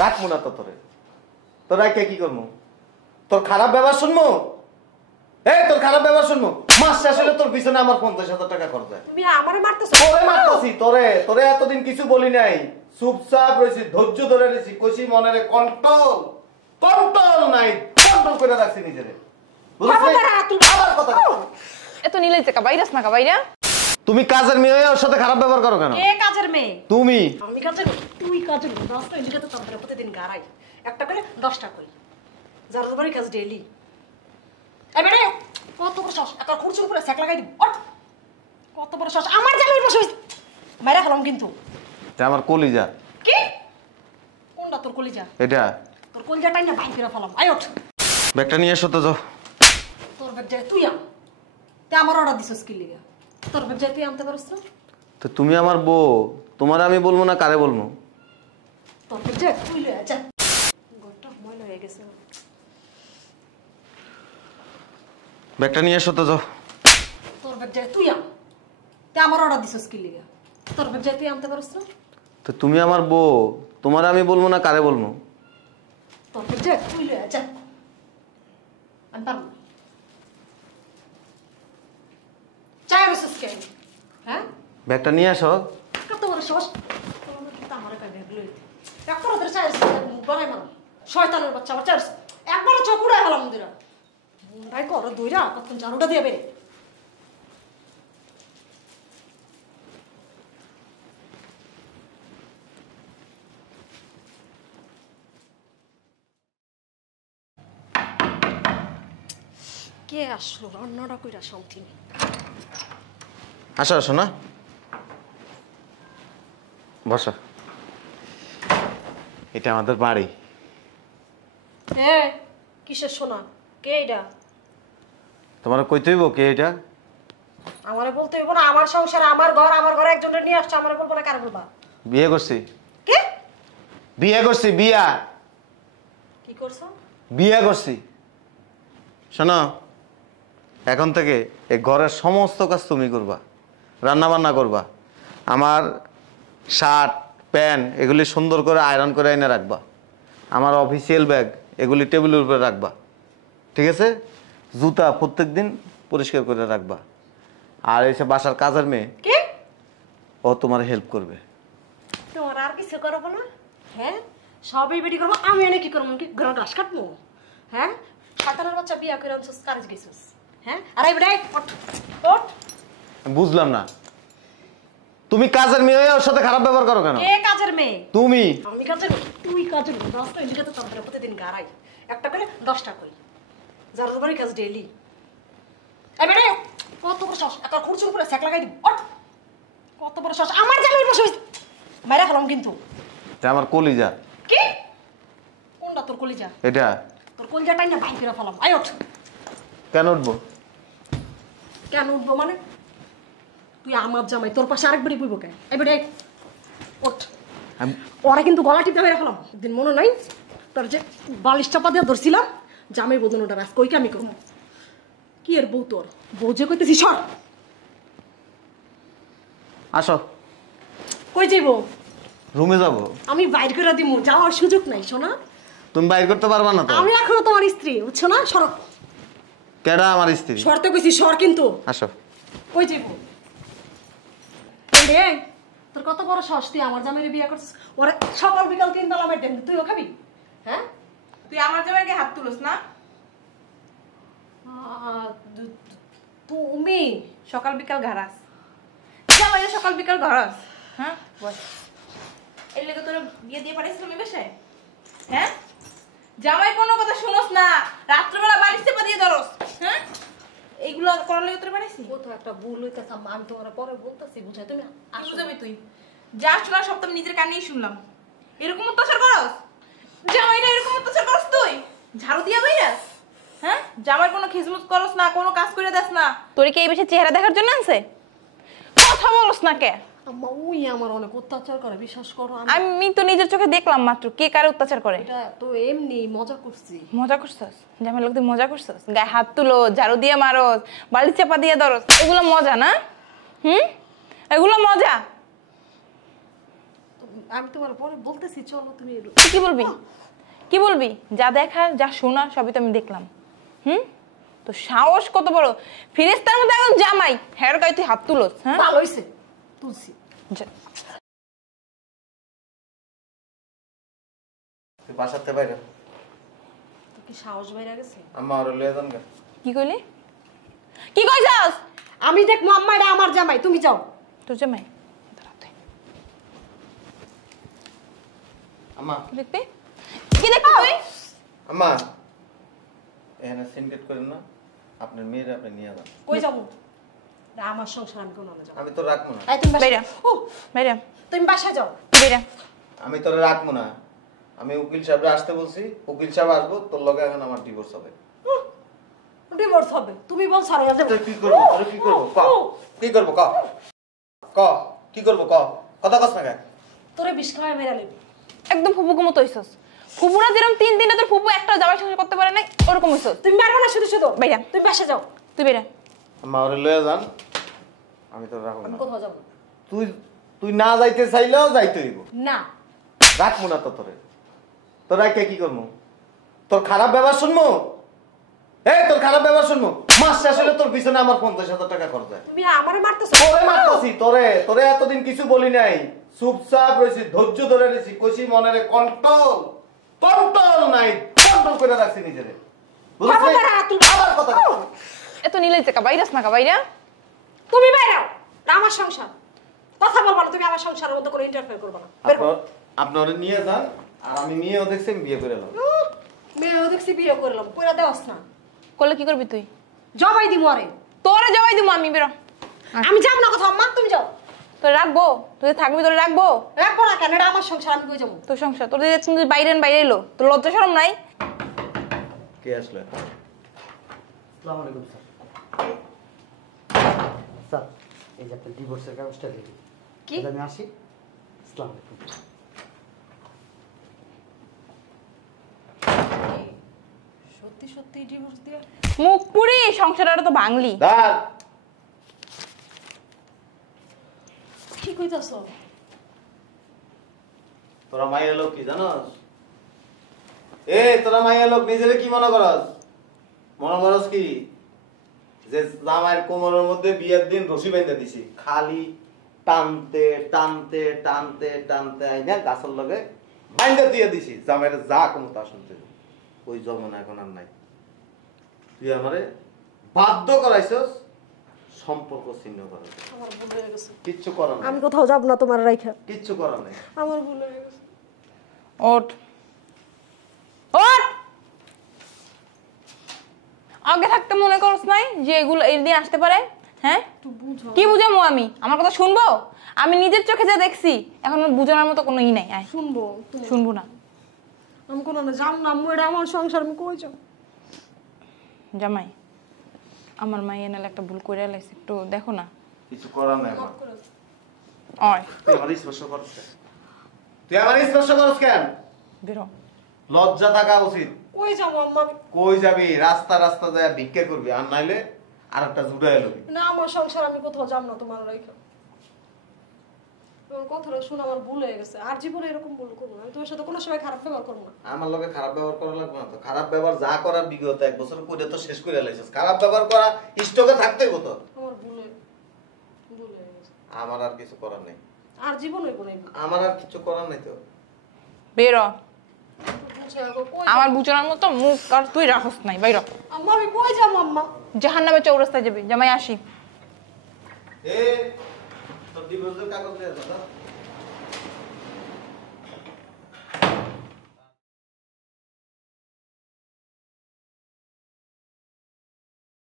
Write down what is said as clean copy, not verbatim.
রাখবো না তো তোরে। তোর রাখে কি করবো? তোর খারাপ ব্যবহার শুনবো? তোর খারাপ ব্যবহার শুনবো? মাস শেষ হলে তোর পিছনে আমার 50,000 টাকা খরচ হয়। তুমি আমারে মারতেছো? তোরে মারতাছি, তোরে এতদিন কিছু বলি নাই, চুপচাপ রয়েছি, ধৈর্য ধরে রয়েছি, কইছি মনে কন্ট্রোল নাই, কন্ট্রোল করে রাখছি নিজেরে। এত নিলে টাকা বাইরাস না বাইরা। তুমি কাজের মেয়ে ওর সাথে খারাপ ব্যবহার করো কেন? কে কাজের মেয়ে? তুমি। আমি কাজের মেয়ে? তুই কাজের মেয়ে? রাস্তা এদিকে তো তারপরে প্রতিদিন গাড়াই একটা করে 10টা করি যার বাড়ি কাজ ডেইলি। এই বেটা কত বড় শ্বাস, একটা খুরচুর উপরে সেক লাগাই দিব। কত বড় শ্বাস, আমার জামাই বসে মাইরা খেলাম কিন্তু। এটা আমার কলিজা। কি? কোনটা তোর কলিজা? এটা তোর কলিজাটাই না বাইক করে ফেলাম। আয় ওঠ। ব্যাগটা নিয়ে এসো তো। যাও। তোর ব্যাগ যায় তুই আন। তুই আমার অর্ডার দিছিস কি লিগা? তোর ব্যাগ যায় তুই আনতে পারছ না? তো তুমি আমার বউ, তোমার আমি বলবো না কারে বলবো? তোর ব্যাগ যায় তুই লয়ে যা। ঘরটা ময়লা হয়ে গেছে। ব্যাগটা নিয়ে এসো তো। যাও। তোর ব্যাগ যায় তুই আন। তুই আমার অর্ডার দিছিস কি লিগা? তোর ব্যাগ যায় তুই আনতে পারছ না? তো তুমি আমার বউ, তোমার আমি বলবো না কারে বলবো? তোর ব্যাগ যায় তুই লয়ে যা। আমি পারবো না। চাই বসিস কে? হ্যাঁ? ব্যাগটা নিয়ে আসো। কত বড় সাহস! আমার একটা ব্যাগ লইতে একটা ওদের চাই মুখ বাড়াই মারা শয়তানের বাচ্চা আমার চাই একবারে চোখ উড়াই হলাম মন্দিরা ভাই করো দইরা কতক্ষণ ঝাড়ুটা দিয়ে বেরে। কে আসলো? রান্নাটা কইরা শান্তি নেই। আসো আসো না, বসো। এটা আমাদের বাড়ি। হ্যাঁ, কিসের সোনা? কে এটা? তোমার কইতে হইব কে এটা? আমারে বলতে হইব না? আমার সংসার, আমার ঘর, আমার ঘরে একজনের নিয়ে আসছে, আমারে বলবো না কারে বলবা? বিয়ে করছি। কে? বিয়ে করছি, বিয়া। কি করছো? বিয়ে করছি। শোনো, এখন থেকে এই ঘরের সমস্ত কাজ তুমি করবা, রান্না বান্না করবা, আমার শার্ট প্যান্ট এগুলি সুন্দর করে আয়রন করে এনে রাখবা, আমার অফিসিয়াল ব্যাগ এগুলি টেবিলের উপরে রাখবা, ঠিক আছে? জুতা প্রত্যেক দিন পরিষ্কার করে রাখবা। আর এসে বাসার কাজের মেয়ে কে? ও তোমার হেল্প করবে। তোমার আর কিছু করবো না? হ্যাঁ, সবই বেটি করবো। আমি এনে কি করবো? কি ঘর ঘাস কাটবো? হ্যাঁ, সাঁতারের বাচ্চা বিয়া করে আনছিস, কাজ গেছিস। হ্যাঁ, আর এই বেটাই ওঠ। বুঝলাম না, তুমি কাজের মেয়ে ওর সাথে খারাপ ব্যবহার করো কেন? কে কাজের মেয়ে? তুমি। আমি কাজের মেয়ে? তুই কাজের মেয়ে? রাস্তা এদিকে তো তারপরে প্রতিদিন গাড়াই একটা করে 10টা করি যার বাড়ি কাজ ডেইলি। এই বেটাই কত বড় শ্বাস, একটা খুরচুর উপরে সেক লাগাই দিব। কত বড় শ্বাস, আমার জামাই বসে মাইরা খেলাম কিন্তু। এটা আমার কলিজা। কি? কোনটা তোর কলিজা? এটা তোর কলিজাটাই না বাইক করে ফেলাম। আয় ওঠ। কেন উঠবো? কেন উঠবো মানে? তুই আমার জামাই, তোর পাশে আরেক বেড়ি বইব কেন? এই বেড়ে ওঠ। ওরা কিন্তু গলা টিপে বেড়ে ফেলাম। দিন মনে নাই তোর যে বালিশ চাপা দিয়ে ধরছিলাম জামাই বোধন ওটা রাস কইকে আমি করবো। কি এর বউ তোর? বউ যে কইতেছি সর। আসো। কই যাইব? রুমে যাবো। আমি বাইর করে দিব, যাওয়ার সুযোগ নাই সোনা। তুমি বাইর করতে পারবা না তো? আমি এখনো তোমার স্ত্রী, বুঝছো না? সর। কেডা আমার স্ত্রী? সরতে কইছি সর কিন্তু। আসো। কই যাইব? রে তোর কত বড় সাহস, তুই আমার জামাইরে বিয়ে করছিস? ওরে সকাল বিকাল 3 বেলা মেট দেন, তুইও খাবি? হ্যাঁ, তুই আমার জামাইকে হাত তুলস না? তুমি সকাল বিকাল ঘাড়াস জামাইরে, সকাল বিকাল ঘাড়াস। হ্যাঁ বস। এর লেগে তোরা বিয়ে দিয়ে পাঠাইছিলাম এই বাসায়? হ্যাঁ, জামাই কোনো কথা শুনোস না, রাত্রবেলা বালিশ চেপা দিয়ে ধরস। হ্যাঁ, এইগুলো করার লেগে তোরা পাঠাইছি? কোথাও একটা ভুল হইতেছে, আমি তোমার পরে বলতেছি, বুঝাই তুমি আসো যাবি তুই। যা শোনা সব তুমি নিজের কানেই শুনলাম। এরকম অত্যাচার করস জামাইরা, এরকম অত্যাচার করস তুই? ঝাড়ু দিয়া বইরাস? হ্যাঁ, জামাই কোনো খিজমত করস না, কোনো কাজ করে দেস না। তোর কি এই বেশি চেহারা দেখার জন্য আনছে? কথা বলস না কে? আম্মা ওই আমার অনেক অত্যাচার করে, বিশ্বাস করো। আমি তো নিজের চোখে দেখলাম মাত্র কে কারে অত্যাচার করে। এটা তো এমনি মজা করছি। মজা করছস? জামাই লোক দিয়ে মজা করছস? গায়ে হাত তুলো, ঝাড়ু দিয়ে মারস, বালি চাপা দিয়ে ধরস, এগুলো মজা না? এগুলো মজা? আমি তোমার পরে বলতেছি চলো তুমি তুই কি বলবি? কি বলবি? যা দেখার যা শোনা সবই তো আমি দেখলাম। তো সাহস কত বড়, ফিরেস্তার মধ্যে এখন জামাই, হের গায়ে তুই হাত তুলোস? হ্যাঁ ভালো হইছে তুলসি। তুই বাসাতে বাইরে তো কি সাহস বাইরে গেছে? আম্মা ওরে লয়ে যান গা। কি কইলি? কি কইছাস? আমি দেখবো আম্মা এটা আমার জামাই, তুমি যাও। তোর জামাই আম্মা কি দেখবি? কি দেখবি তুই? আম্মা এখানে সিনকেট করেন না, আপনার মেয়ের আপনি নিয়ে যান। কই যাবো? এটা আমার সংসার, আমি কোনো যাবো। আমি তো রাখবো না। এই তুমি বাইরে ও বাইরে তুমি বাসা যাও। বাইরে। আমি তোরে রাখবো না। আমি উকিল সাহেবরে আসতে বলছি, উকিল সাহেব আসবো, তোর লগে এখন আমার ডিভোর্স হবে। ডিভোর্স হবে? তুমি বলছ আর যাবো। তুই কি করবো? তোরে কি করবো ক? কি করবো ক? ক কি করবো ক? কথা কস না কেন? তোরে বিষ খাওয়াই মেরা লেবি। একদম ফুপুকে মতো হইছস। ফুপুরা যেরকম 3 দিনে তোর ফুপু একটা জামাই সংসার করতে পারে নাই, ওরকম হইছস। তুমি মারবে না শুধু শুধু। বাইরে। তুমি বাসা যাও। তুই বাইরে। আম্মা ওরে লয়ে যান, আমি তোর রাখবো আমি না। কোথাও যাবো তুই তুই না যাইতে চাইলেও যাইতে হইব। না। রাখবো না তো তোরে। তোরা কে কি করবো? তোর খারাপ ব্যবহার শুনবো? এই তোর খারাপ ব্যবহার শুনবো? মাস শেষ হলে তোর পিছনে আমার 50,000 টাকা খরচ হয়। তুমি আমারে মারতেছো। তোরে মারতাছি, তোরে তোরে এতদিন কিছু বলি নাই, চুপচাপ রইছি, ধৈর্য ধরে রইছি, কইছি মনে কন্ট্রোল কন্ট্রোল নাই, কন্ট্রোল করে রাখছি নিজেরে। বুঝছিস? খবরদার তুই আবার কথা কও। এত নিলে থেকে বাইরাস না কা বাইরা? তুমি বাইরাও। না আমার সংসার। কথা বলবা না, তুমি আমার সংসারের মধ্যে কোনো ইন্টারফেয়ার করবে না। বের হও। আপনি ওরে নিয়ে যান, আর আমি নিয়েও দেখছি আমি বিয়ে করে এলাম। মেয়েও দেখছি বিয়ে করলাম, কইরা দেওয়াস না। করলে কি করবি তুই? জবাই দিমু আরে। তোরে জবাই দিমু আমি, বেরো। আমি যাব না কোথাও, আম্মা তুমি যাও। তোরে রাখবো? তুই থাকবি, তোরে রাখবো? রাখবো না কেন? এটা আমার সংসার, আমি কই যাবো? তোর সংসার তোর তুই বাইরে বাইরে এলো, তোর লজ্জা শরম নাই? কে আসলে? আসসালামু আলাইকুম স্যার। স্যার এই যে আপনার ডিভোর্সের কাগজটা রেডি। কি? আমি আসি। আসসালামু আলাইকুম। সত্যি সত্যি ডিভোর্স দিয়ে মুখ পুরি সংসারটা তো ভাঙলি। দাঁড়। কি কইতাছ? তোরা মাইয়া লোক কি জানোস? তোরা মাইয়া লোক নিজেরে কি মনে করস? মনে করস কি যে জামাইয়ের কোমরের মধ্যে বিয়ের দিন রশি বেঁধে দিছি, খালি টানতে টানতে টানতে টানতে আইনা গাছের লগে বাইন্ধে দিয়ে দিছি, জামাইয়ের যা কোনো তা শুনতে। ওই জমানা এখন আর নাই। তুই আমারে বাধ্য করাইছস সম্পর্ক ছিন্ন করার। আমার ভুল হয়ে গেছে। কিচ্ছু করার নাই, আমি কোথাও যাব না তোমার রাইখা। কিচ্ছু করার নাই। আমার ভুল হয়ে গেছে। ওঠ ওঠ। আগে থাকতে মনে করছ নাই যে এগুলো এই দিন আসতে পারে? হ্যাঁ একটু বুঝো। কি বুঝামো আমি? আমার কথা শুনবো? আমি নিজের চোখে যা দেখছি, এখন বুঝানোর মতো কোনো ই নাই। আয় শুনবো তুমি। শুনবো না। আমি কোনো না যাও না, আম্মু এটা আমার সংসার, আমি কই যাব? জামাই আমার মা এনালে একটা ভুল করে লাইছে, একটু দেখো না। কিছু করার নাই আমার। অয় তুই আমার স্পর্শ করছ কেন? তুই আমার স্পর্শ করছ কেন? বেরো। লজ্জা থাকা উচিত। কই যাব আম্মা? কই যাবি? রাস্তা রাস্তা যায় ভিক্ষা করবি, আর নাইলে আর একটা জুড়ে এলো। না আমার সংসার, আমি কোথাও যাব না তোমার রাইখা। তোমার কথাটা শুনে আমার ভুল হয়ে গেছে, আর জীবনে এরকম ভুল করবো না। আমি তোমার সাথে কোনো সময় খারাপ ব্যবহার করবো না। আমার লগে খারাপ ব্যবহার করা লাগবে না তো। খারাপ ব্যবহার যা করার বিগত 1 বছর করে তো শেষ করে লাইছিস। খারাপ ব্যবহার করা স্টকে থাকতেই হতো। আমার ভুল হয়ে গেছে। আমার আর কিছু করার নেই। আর জীবন হইব না। আমার আর কিছু করার নেই তো। বেরো। বুঝে আগো কই আমার বুঝানোর মতো মুখ আর তুই রাখস নাই, বাইরো। আম্মা আমি কই যাব আম্মা? জাহান্নামে চৌরাস্তায় যাবি। জামাই আসি। তোর ডিভোর্সের কাগজ নিয়ে যা।